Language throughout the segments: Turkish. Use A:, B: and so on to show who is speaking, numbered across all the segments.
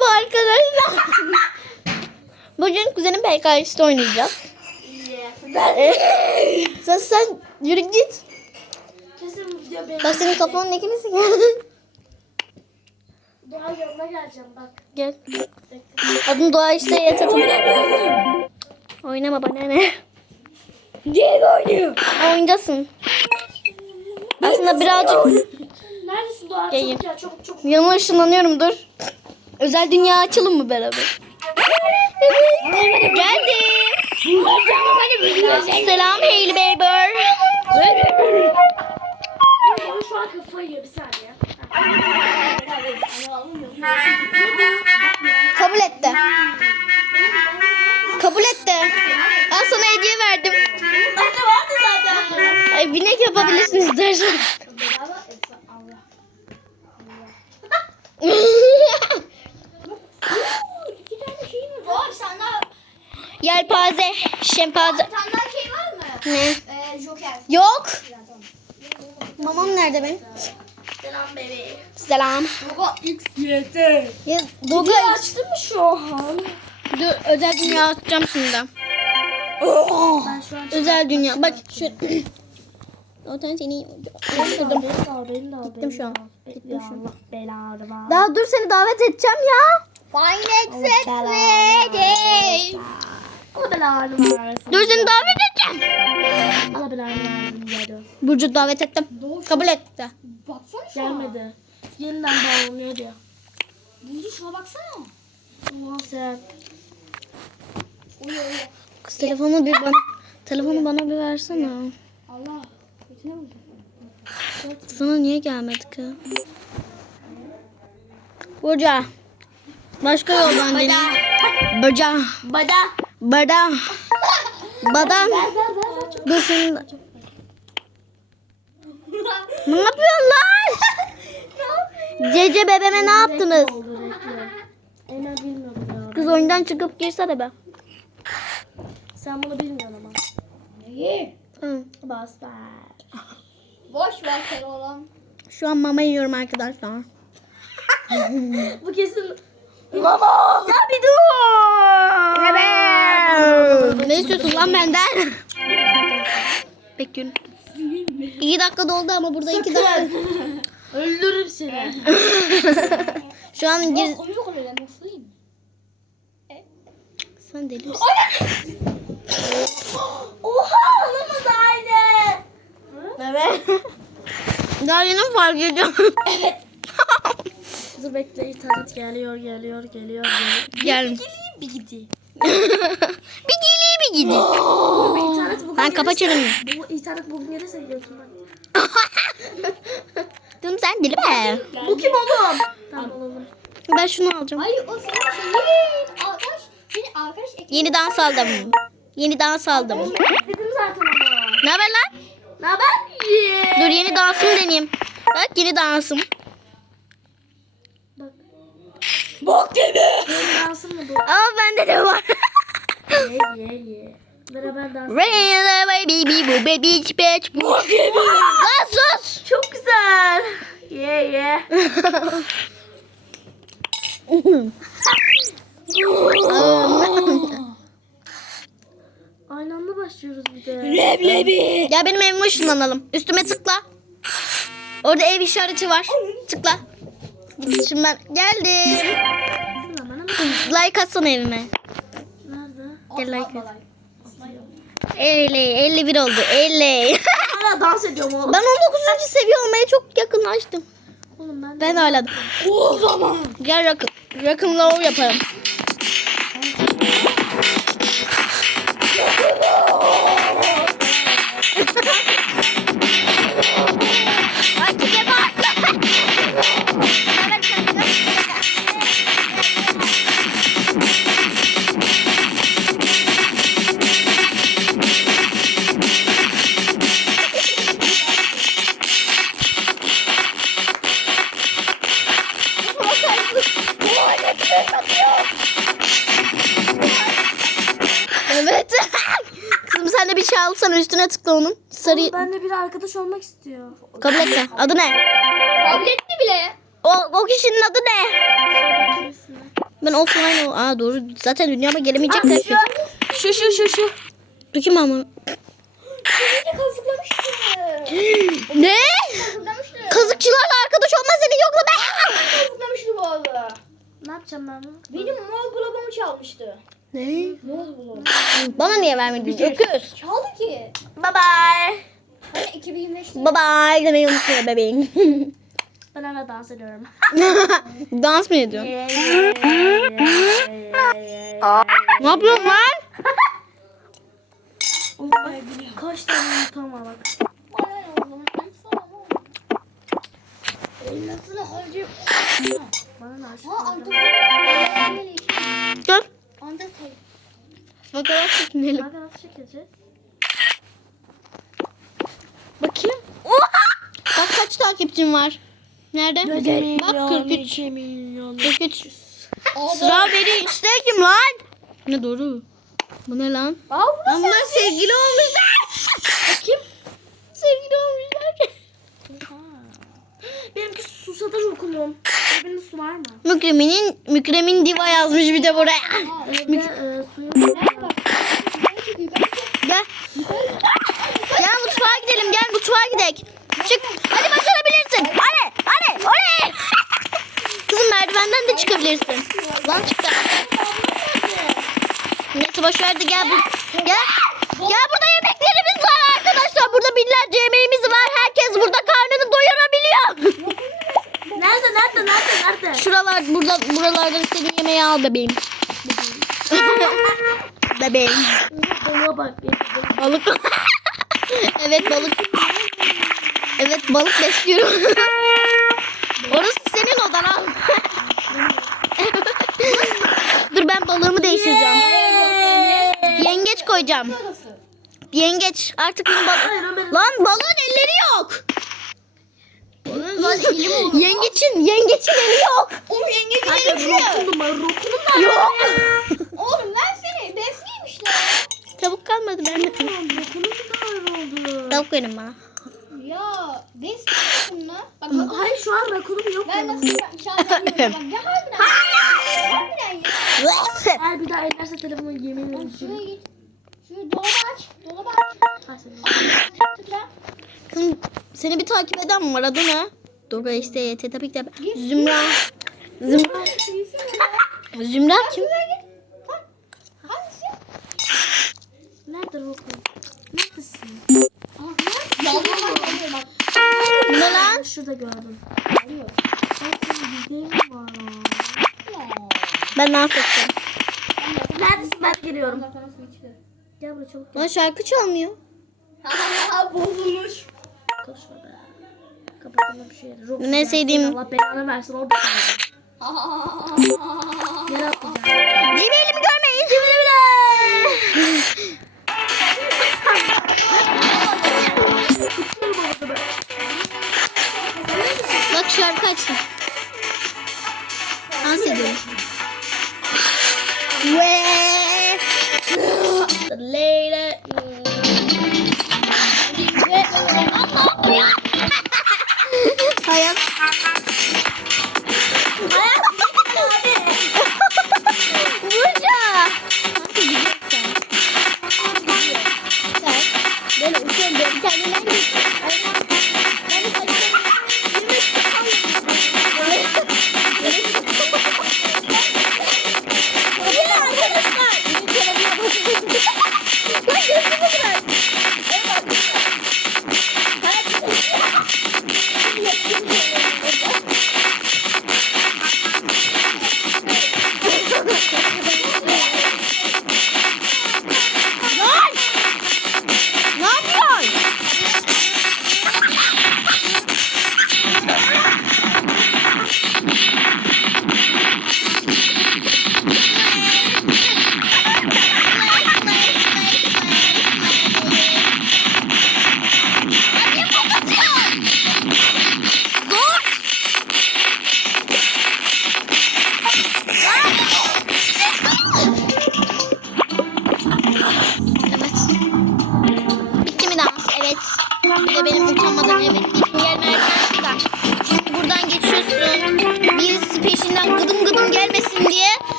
A: Merhaba arkadaşlar. Bugün kuzenim PKX'de oynayacak. sen sen yürü git. Bak senin kafanın ne kimisi geldi.
B: Doğa yanına geleceğim bak.
A: Gel. Adım Doğa işte yatırdım. Oynama bana ne.
B: Diego oynuyor.
A: Oyundasın. Aslında birazcık
B: Neredesin Doğa?
A: Gel,
B: Çabuk gel çabuk çabuk.
A: yanına ışınlanıyorum dur. Özel dünya açalım mı beraber? Geldim. Selam Hailey Bieber.
B: Doğa şu an kafayı yiyor bir saniye.
A: Kabul etti. Kabul etti. Al sana hediye verdim. Ay binek yapabilirsin istersen.
B: İki tane şey mi var? Sende
A: Yelpaze, şempaze.
B: daha şey var mı?
A: Ne?
B: Ee, Joker.
A: Yok. Mamam nerede benim?
B: Selam bebeğim.
A: Selam.
B: Baba X YT.
A: Ya, Doga.
B: Açtın mı şu an?
A: Dur özel dünya atacağım şimdi.
B: An
A: Özel dünya. Bak şu. Zaten seni
B: al.
A: Gittim şu an.
B: Gittim şu an.
A: Daha dur seni davet edeceğim ya. Fine
B: Allah belanı versin.
A: Dur seni davet edeceğim.
B: Allah belanı versin. Geldi.
A: Burcu davet ettim. Kabul etti.
B: Baksana şu Gelmedi. Yeniden bağlanıyor diyor. Burcu şuna baksana. Oha sen. Uyuyor uyuyor.
A: Kız telefonu bir bana telefonu bana bir versene.
B: Allah.
A: Sana niye gelmedik ha? Burcu. Başka yoldan. Burcu.
B: Bada.
A: Bada. Badan.
B: Ver ver ver. ver.
A: Dur senin. Ne yapıyorsun lan? Cece bebeme ne yaptınız? Kız oyundan çıkıp girsene be.
B: Sen bunu bilmiyorsun ama. Neyi?
A: Hı.
B: Bas ver.
C: Boş ver sen oğlum.
A: Şu an mama yiyorum arkadaşlar.
B: Bu kesin
A: Mama. Ya bir dur. Ne istiyorsun lan benden? Bekliyorum. İki dakika doldu ama burada iki dakika.
B: öldürürüm seni.
A: Şu an gir...
C: Nasılayım?
A: Sen deli misin?
B: Oha olamaz aynı.
A: Evet. Daha yeni mi fark ediyorum?
B: Dur bekle internet geliyor geliyor geliyor geliyor.
A: Gel.
B: Bir gidi.
A: bir geliyor
B: bugün
A: Ben kapatıyorum.
B: Bu internet bugün gelirse gidiyorsun bak.
A: Dur sen deli be.
B: Bu kim oğlum? Tamam oğlum.
A: Ben şunu alacağım.
C: Hayır o senin şeyin. Arkadaş. Senin arkadaş ekip.
A: Yeni dans aldım. Yeni dans aldım.
B: Dedim zaten ama.
A: Ne haber lan?
B: Ne haber?
A: Dur yeni dansımı deneyeyim. Bak yeni dansım.
B: Bak.
C: Bok gibi.
B: Benim dansım mı bu?
A: Aa bende de var.
B: Ye ye. Beraber dans.
A: Baby bu baby bitch. Lan sus.
B: Çok güzel. Ye ye. Aynı anda başlıyoruz bir de.
C: Leblebi.
A: Ya benim evime ışınlanalım. Üstüme tıkla. Orada ev işareti var. Tıkla. Şimdi ben geldim. Like atsana evime. Gel like at. 50, 51 oldu. 50.
B: Hala dans ediyorum oğlum.
A: ben 19. seviye olmaya çok yakınlaştım.
B: Oğlum ben
A: Ben hala.
C: O zaman.
A: Gel rakım. Rakım love yaparım. Üstüne tıkla onun. Sarı
B: Benle bir arkadaş olmak istiyor.
A: kabul etme. Adı ne?
C: Kabul etti bile.
A: O, o kişinin adı ne? Ben offline ol. Aa doğru. Zaten dünyama gelemeyecekler ki.
B: Şu şu şu şu.
A: Bakayım ama.
C: Beni kazıklamıştı.
A: Ne?
C: Kazıklamıştı.
A: Kazıkçılarla arkadaş olmaz senin yokla ben.
C: Kazıklamıştı bu arada.
B: Ne yapacağım ben bunu?
C: Benim mor globamı çalmıştı.
A: Ne?
C: Mor globam.
A: Bana niye vermedin? Öküz.
C: Çaldı ki.
B: Bye bye.
C: Hani 2025'te.
A: Bye bye demeyi unutma bebeğim.
B: Ben hala dans ediyorum.
A: Dans mı ediyorsun? Ne yapıyorsun lan?
B: Ay, Kaç tane yumurtam var bak.
C: Bana ne o zaman? Ben sana ne oldu? Nasıl harcı?
B: Bana ne aşık
C: Ha
B: oldum.
C: Undertale.
A: Dur.
C: Undertale.
A: Fotoğraf çekinelim.
B: Çekeceğiz?
A: Bakayım. Oha! Bak kaç takipçim var. Nerede? Bak 43.
B: milyon.
A: 43. Strawberry Steak'im lan. Ne doğru. Bu ne lan?
C: Aa bu
A: Lan bunlar sevgili olmuşlar. Bakayım. Sevgili olmuşlar.
B: Benimki susadır okulum. Birinde su var mı?
A: Mükremin'in Mükremin diva yazmış bir de buraya.
B: Evde e, suyum
A: Gel. Gel mutfağa gidelim. Gel mutfağa gidelim. Çık. Hadi başarabilirsin. Hadi. Hadi. Oley. Kızım merdivenden de çıkabilirsin. Lan çıktı. Neyse boş ver de gel. Bu, gel. Gel burada yemeklerimiz var arkadaşlar. Burada binlerce yemeğimiz var. Herkes burada karnını doyurabiliyor.
B: Nerede nerede nerede nerede?
A: Şuralar burada buralardan istediğin yemeği al bebeğim. bebeğim.
B: Balığa bak.
A: Balık. evet balık. Evet balık besliyorum. Orası senin odan al. Dur ben balığımı değiştireceğim. Yengeç koyacağım. Yengeç. Artık benim. Lan balığın elleri yok. Yengeçin yengeçin eli yok.
C: Oğlum yenge
B: Kanka
C: gidelim şuraya.
B: rokunum var rokunum var.
A: Yok.
C: Oğlum ben seni besleyeyim işte.
A: Tavuk kalmadı bende.
B: Rokunum kadar oldu.
A: Tavuk verin bana.
C: Ya besleyeyim bununla. Bak
B: Hayır şu an rakunum yok.
C: ben nasıl şahsen yiyorum. Ya harbiden. Harbiden ya.
B: Eğer bir daha ellerse telefonu yemin ederim.
C: Şuraya git. Şuraya dolabı aç. Dolabı aç.
A: Kızım seni bir takip eden mi var adı ne? Doga işte YT tabii ki de. Zümra. Zümra. Zümra kim?
B: Nerede rokun? Neredesin?
A: Ne lan?
B: Şurada gördüm.
A: Ben dans edeceğim.
B: Neredesin ben geliyorum. Gel buraya çabuk gel.
A: Lan şarkı çalmıyor.
C: Ha bozulmuş.
B: Konuşma be. Kapatalım şey. Rokun
A: Ne sevdiğim-
B: Allah belanı versin orada kaldı. Yere atlayacağım.
A: Gmail'imi görmeyin. Gmail'imi Bak şarkı açtım. Dans ediyorum. Ve
B: Lady.
A: Hayat. Burcu.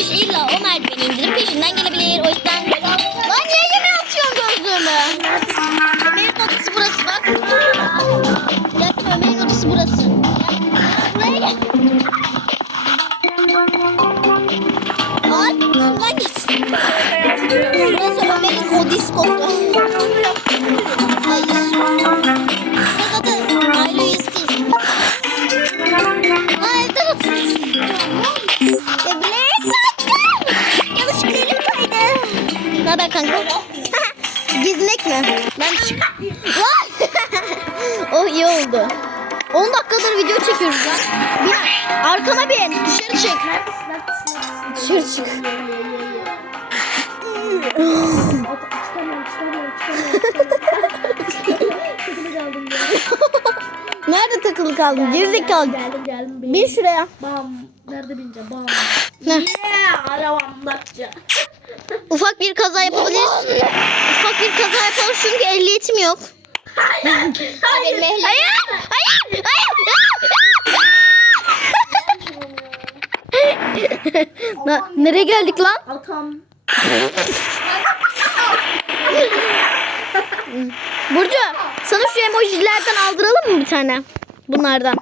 A: kişi o merdiveni indirip peşinden gelebilir. Çık.
B: Neredesin? Neredesin?
A: Dışarı çık. Nerede takılı kaldın? Gerizekalı.
B: Geldim, geldim.
A: Bin şuraya.
B: Bam. Nerede bineceğim? Bam.
A: Ne?
B: Yeah, arabamdaca.
A: Ufak bir kaza yapabiliriz. Ufak bir kaza yapalım çünkü ehliyetim yok.
B: Hayır.
A: Hayır, hayır, hayır, Na- nereye geldik lan?
B: Atam.
A: Burcu, sana şu emojilerden aldıralım mı bir tane? Bunlardan.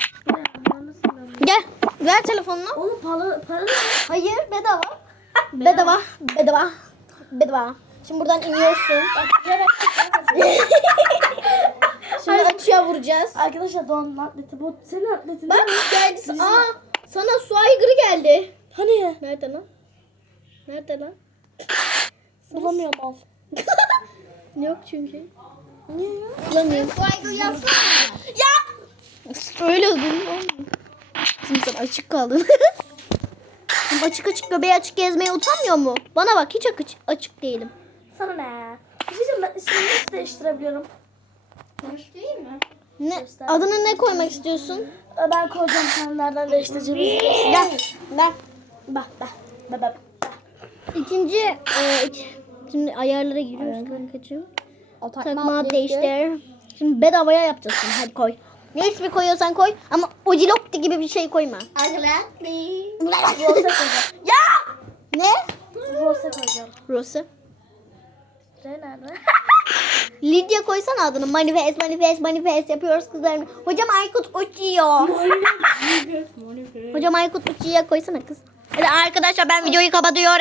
A: Gel, ver telefonunu.
B: Oğlum para, para?
A: Hayır, bedava. Bedava, bedava, bedava. Şimdi buradan iniyorsun. Şimdi açığa vuracağız.
B: Arkadaşlar Doğan'ın atleti bu. Senin atletin
A: Bak geldi. Aa, sana su aygırı geldi.
B: Hani?
A: Nerede lan? Nerede lan?
B: Bulamıyorum al.
A: Yok çünkü. Niye ya? Bulamıyorum. Ya! Öyle mi? Şimdi sen açık kaldın. Açık açık göbeği açık gezmeye utanmıyor mu? Bana bak hiç açık, açık değilim.
B: Sana ne? Bir şey diyeceğim, ben ismini nasıl değiştirebiliyorum?
C: Değil mi?
A: Ne, adını ne koymak istiyorsun?
B: Ben koyacağım sen nereden değiştireceğimizi.
A: Gel. Ben.
B: Bak bak. Bak bak.
A: İkinci, e, şimdi ayarlara giriyoruz kankacığım. Takma değiştir. Şimdi bedavaya yapacağız şimdi. Hadi koy. Ne ismi koyuyorsan koy ama Ojilokti gibi bir şey koyma.
B: Rose koyacağım.
A: ya! Ne?
B: Rose koyacağım.
A: Rose.
B: R nerede?
A: Lidya koysana adını. Manifest, manifest, manifest yapıyoruz kızlarım. Hocam Aykut uçuyor. Hocam Aykut uçuyor koysana kız. Arkadaşlar ben videoyu kapatıyorum.